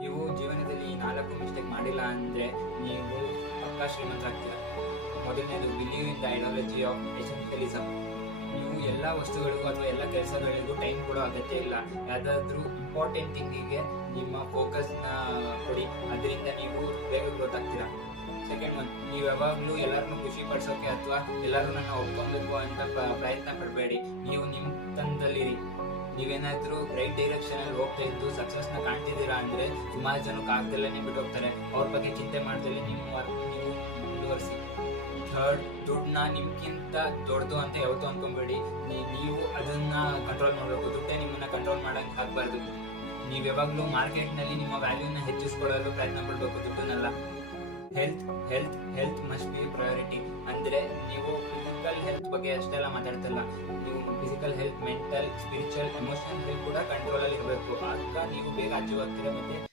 ನೀವು ಜೀವನದಲ್ಲಿ ಈ 4 ಮಿಸ್ಟೇಕ್ ಮಾಡಿಲ್ಲ ಅಂದ್ರೆ ನೀವು ಪಕ್ಕಾ ಶ್ರೀಮಂತರಾಗ್ತೀರ. ಮೊದಲನೇದು, believe in the ideology of essentialism. ನೀವು ಎಲ್ಲ ವಸ್ತುಗಳಿಗೂ ಅಥವಾ ಎಲ್ಲ ಕೆಲಸಗಳಿಗೂ ಟೈಮ್ ಕೊಡೋ ಅಗತ್ಯ ಇಲ್ಲ. ಯಾವುದಾದ್ರೂ ಇಂಪಾರ್ಟೆಂಟ್ ಥಿಂಗಿಗೆ ನಿಮ್ಮ ಫೋಕಸ್ನ ಕೊಡಿ, ಅದರಿಂದ ನೀವು ಬೇಗ ಗ್ರೋತ್ ಆಗ್ತೀರಾ. ಸೆಕೆಂಡ್ ಒನ್, ನೀವು ಯಾವಾಗಲೂ ಎಲ್ಲರನ್ನೂ ಖುಷಿ ಪಡಿಸೋಕೆ ಅಥವಾ ಎಲ್ಲರೂ ನನ್ನ ಒಪ್ಕೊಬೇಕು ಅಂತ ಪ್ರಯತ್ನ ಪಡಬೇಡಿ. ನೀವು ನಿಮ್ಮ ತಂದಲ್ಲಿರಿ. ನೀವೇನಾದ್ರೂ ರೈಟ್ ಡೈರೆಕ್ಷನ್ ಅಲ್ಲಿ ಹೋಗ್ತಾ ಇದ್ದು ಸಕ್ಸಸ್ನ ಕಾಣ್ತಿದ್ದೀರಾ ಅಂದ್ರೆ ಸುಮಾರು ಜನಕ್ಕೆ ಆಗ್ದಲ್ಲೇ ಬಿಟ್ಟು ಹೋಗ್ತಾರೆ. ಅವ್ರ ಬಗ್ಗೆ ಚಿಂತೆ ಮಾಡ್ದಲ್ಲೇ ನಿಮ್ಮ ವರ್ಕ್ ನೀವು ಮುಂದುವರಿಸಿ. ಥರ್ಡ್, ದುಡ್ಡನ್ನ ನಿಮ್ಗಿಂತ ದೊಡ್ಡದು ಅಂತ ಯಾವತ್ತೂ ಅನ್ಕೊಂಬೇಡಿ. ನೀವು ಅದನ್ನ ಕಂಟ್ರೋಲ್ ಮಾಡಬೇಕು, ದುಡ್ಡೇ ನಿಮ್ಮನ್ನ ಕಂಟ್ರೋಲ್ ಮಾಡಕ್ ಆಗ್ಬಾರ್ದು. ನೀವು ಯಾವಾಗಲೂ ಮಾರ್ಕೆಟ್ನಲ್ಲಿ ನಿಮ್ಮ ವ್ಯಾಲ್ಯೂನ ಹೆಚ್ಚಿಸ್ಕೊಳ್ಳಲು ಪ್ರಯತ್ನ ಪಡಬೇಕು, ದುಡ್ಡನ್ನೆಲ್ಲ. Health health health must be priority. ಅಂದ್ರೆ ನೀವು ಫಿಸಿಕಲ್ ಹೆಲ್ತ್ ಬಗ್ಗೆ ಅಷ್ಟೆಲ್ಲ ಮಾತಾಡ್ತಲ್ಲ, ನೀವು physical health, mental, spiritual, emotional health ಕೂಡ ಕಂಟ್ರೋಲ್ ಅಲ್ಲಿ ಇರಬೇಕು. ಆಗ ನೀವು ಬೇಗ ಅಚೀವ್ ಆಗ್ತೀರಾ ಮತ್ತೆ